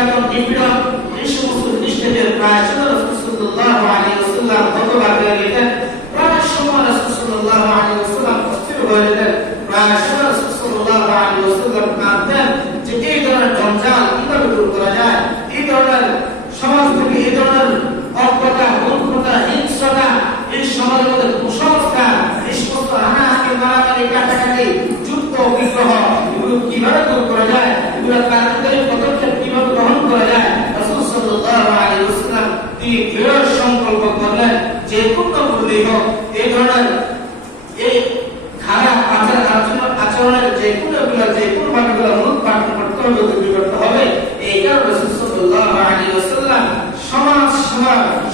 নির্যাতন নিপীড়ন এই সমস্ত জিনিস থেকে প্রায় রাসূল সাল্লাল্লাহু আলাইহি ওয়াসাল্লাম হতবাক হয়ে গেলেন। প্রায় সময় রাসূল সাল্লাল্লাহু আলাইহি ওয়াসাল্লাম অস্থির হয়ে গেলেন। প্রায় সময় রাসূল সাল্লাল্লাহু আলাইহি ওয়াসাল্লাম কাঁদতেন যে এই ধরনের জঞ্জাল কিভাবে দূর করা যায়, এই ধরনের সমাজ থেকে এই ধরনের অজ্ঞতা, মূর্খতা, হিংসতা, এই সমাজের মধ্যে কুসংস্কার, এই সমস্ত হানাহানি, মারামারি, কাটাকাটি, যুদ্ধ বিগ্রহ, এগুলো কিভাবে দূর করা যায়, এগুলো কার্যকরী পদক্ষেপ কিভাবে গ্রহণ করা যায়। রাসূল সাল্লাল্লাহু আলাইহি ওয়াসাল্লাম তিনি দৃঢ় সংকল্প করলেন যে কোনো মূল্যেই হোক এই ধরনের এই খারাপ আচরণের যে কোনো ভাবেগুলো মূলোৎপাটন করতে হবে, বিবর্ত হবে। এই কারণে রাসূল সাল্লাল্লাহু আলাইহি ওয়াসাল্লাম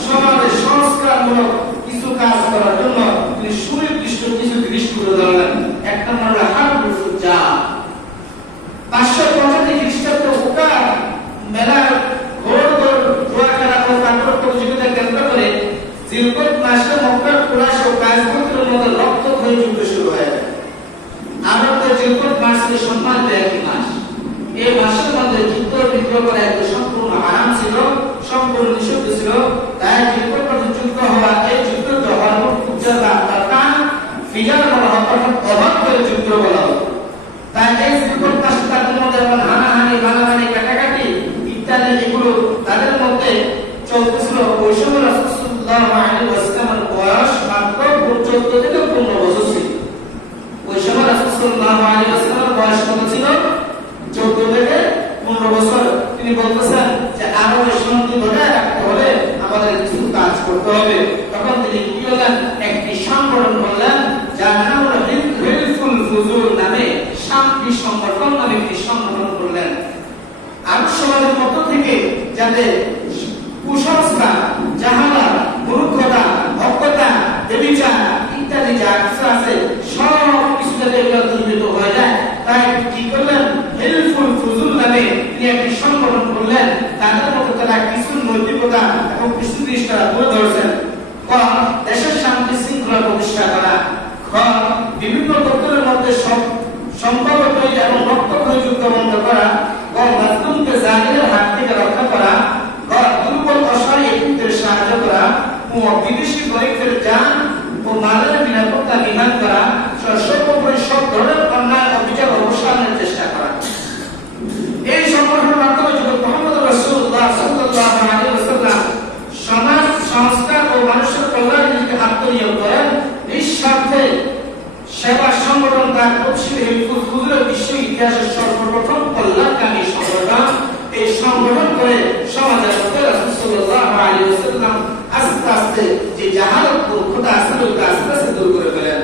সমাজের সংস্কারমূলক কিছু কাজ করার জন্য তিনি সুনির্দিষ্ট কিছু জিনিস তুলে ধরলেন। এক নম্বর হলো হারবুল ফুজ্জার। 565 খ্রিস্টাব্দে উকার মেলার ঘোর দোয়াখানা ও তাণ্ডব প্রতিযোগিতা কেন্দ্র করে জিলকত মাসে মক্কার কুরাইশ ও কায়সবন্দের মধ্যে রক্তক্ষয়ী যুদ্ধ শুরু হয়। আরবদের জিলকত মাসকে সম্মান দেয় একটি মাস। এই মাসের মধ্যে যুদ্ধ বিগ্রহ করা একদম সম্পূর্ণ হারাম ছিল, সম্পূর্ণ নিষিদ্ধ ছিল। তাই জিলকত মাসে যুদ্ধ হওয়া, এই যুদ্ধ হরমুল ফুজ্জার বা তারকান ফিজার বলা হয়, অর্থাৎ অবাক করে যুদ্ধ বলা হয়। তাই এই জিলকত মাসে তাদের মধ্যে হানাহানি, মারামারি, কাটাকাটি ইত্যাদি এগুলো তাদের মধ্যে চলতেছিল। ওই সময় রাসূল সাল্লাল্লাহু আলাইহি ওয়াসাল্লামের বয়স মাত্র 14 থেকে 15 বছর ছিল। ওই সময় রাসূল সাল্লাল্লাহু আলাইহি ওয়াসাল্লামের বয়স কত ছিল? 14 থেকে 15 বছর। তিনি বলতেছেন যে আরবের শান্তি বজায় রাখতে হলে আমাদের কিছু কাজ করতে হবে। তখন তিনি কি করলেন? একটি সংগঠন করলেন, যার নাম হলো হিলফুল ফুজুল নামে শান্তি সংগঠন নামে একটি সংগঠন করলেন। আরব সমাজের মধ্য থেকে যাতে কুসংস্কার, জাহালাত, মূর্খতা, অজ্ঞতা, ব্যভিচার ইত্যাদি যা কিছু আছে সব কিছু যাতে এগুলো দূরীভূত হয়ে যায়, তাই কি করলেন? হিলফুল ফুজুল নামে তিনি একটি সংগঠন করলেন। তাদের মধ্যে তারা কিছু নৈতিকতা এবং কিছু জিনিস তারা তুলে ধরছেন। দেশের শান্তি শৃঙ্খলা প্রতিষ্ঠা করা, বিভিন্ন দপ্তরের মধ্যে সম্ভাব্য এবং রক্তক্ষয়ী যুদ্ধ বন্ধ করা, মাজলুমকে জালিমের হাত থেকে রক্ষা করা, দুর্বল অসহায় এতিমদের সাহায্য করা, বিদেশি গরিবদের জান ও মালের নিরাপত্তা বিধান করা, সর্বোপরি সব ধরনের অন্যায় অভিযোগ অবসানের চেষ্টা করা। এই সংগঠনের মাধ্যমে যখন মুহাম্মদ রাসূলুল্লাহ সাল্লাল্লাহু আলাইহি ওয়াসাল্লাম সমাজ সংস্কার ও মানুষের কল্যাণে নিজেকে আত্মনিয়োগ করেন, নিঃস্বার্থে সেবা সংগঠন তার তফসিল হিলফুল ফুজুলের বিশ্ব ইতিহাসের সর্বপ্রথম কল্যাণকামী সংগঠন। এই সংগঠন করে সমাজের মধ্যে রাসূল সাল্লাল্লাহু আলাইহি ওয়াসাল্লাম আস্তে আস্তে যে জাহালত, মূর্খতা আছে ওটা আস্তে আস্তে দূর করে ফেলেন।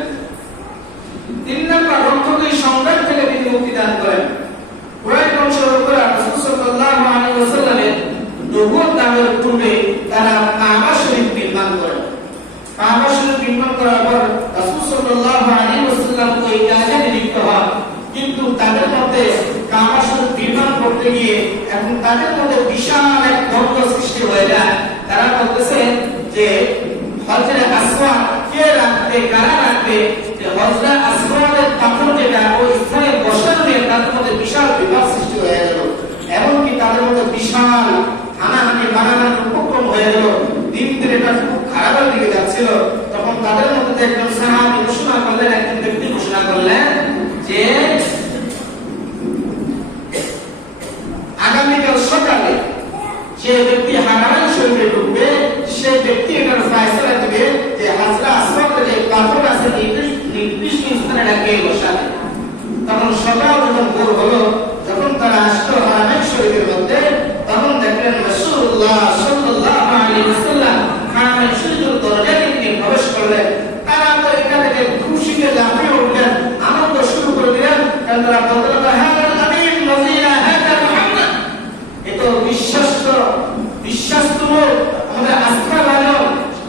3 নম্বর রক্তক্ষয়ী সংগ্রাম থেকে তিনি মুক্তি দান করেন। কুরাইশ বংশের উপর রাসূল সাল্লাল্লাহু আলাইহি ওয়াসাল্লামের নবুয়ত দানের পূর্বে তারা কাবা শরীফ নির্মাণ করেন। কাবা শরীফ নির্মাণ করার পর রাসূল সাল্লাল্লাহু আলাইহি ওয়াসাল্লাম ওই কাজে নিযুক্ত হন। কিন্তু তাদের মধ্যে কাবা শরীফ নির্মাণ করতে গিয়ে এখন তাদের মধ্যে বিশাল এক দ্বন্দ্ব সৃষ্টি হয়ে যায়। তারা বলতেছে যে হজরে আসওয়াদ কে রাখবে, কারা রাখবে, যে হজরে আসওয়াদের পাথর যেটা ওই স্থানে বসানো নিয়ে তাদের মধ্যে বিশাল বিবাদ সৃষ্টি হয়ে গেল। এমনকি তাদের মধ্যে বিশাল হানাহানি, মারামারি উপক্রম হয়ে গেল। দিন দিন এটা খুব খারাপের দিকে যাচ্ছিল। তখন তাদের মধ্যে একজন সাহাবী ঘোষণা করলেন, একজন ব্যক্তি ঘোষণা করলেন যে আগামীকাল সকালে যে ব্যক্তি হারাম শরীরে ঢুকবে সেই ব্যক্তি এটার ফয়সালা দিবে যে হযরত আসওয়াদের যে পাথর আছে নির্দিষ্ট স্থানে রাখিয়ে বসাবে। তখন সকাল যখন ভোর হলো, যখন তারা আসলো হারাম শরীরের মধ্যে, তখন দেখলেন রাসূলুল্লাহ সাল্লাল্লাহু আলাইহি ওয়াসাল্লাম হারাম শরীরের দরজা থেকে প্রবেশ করলেন। তারা তো এখান থেকে খুশিতে লাফিয়ে উঠলেন, আনন্দ শুরু করে দিলেন। কারণ তারা বললেন, হাদা আমিন নজিরা হাদা মুহাম্মদ, এতো বিশ্বাস্ত আমাদের আস্থা ভালো,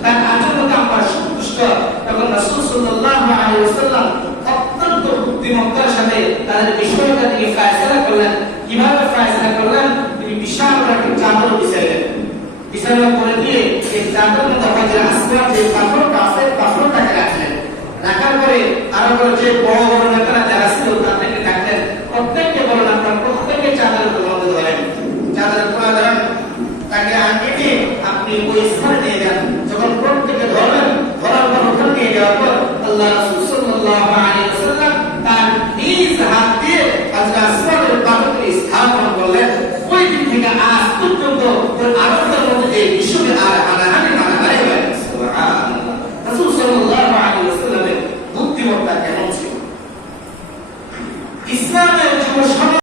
তার আচরণে আমরা সন্তুষ্ট। তখন রাসূল সাল্লাল্লাহু আলাইহি ওয়াসাল্লাম অত্যন্ত বুদ্ধিমত্তার সাথে তাদের বিষয়টা নিয়ে ফয়সালা করলেন। কিভাবে ফয়সালা করলেন? তিনি বিশাল একটা চাদর বিছাইলেন। বিছানা করে দিয়ে এই চাদরের মধ্যে হযরত আসওয়াদ যে পাথরটা আছে পাথরটাকে রাখলেন। রাখার পরে আরো যে বড় বড় নেতারা যারা ছিল তাদেরকে ডাকলেন। প্রত্যেককে বলেন আপনারা প্রত্যেকে চাদরের মধ্যে ধরেন। চাদরের আনন্দের মধ্যে যে বিশ্বকে আর হানাহানি মারামারি হয় সুবহানাল্লাহ। রাসূল সাল্লাল্লাহু আলাইহি ওয়াসাল্লামের বুদ্ধিমত্তা কেমন ছিল, ইসলামের যুব সমাজ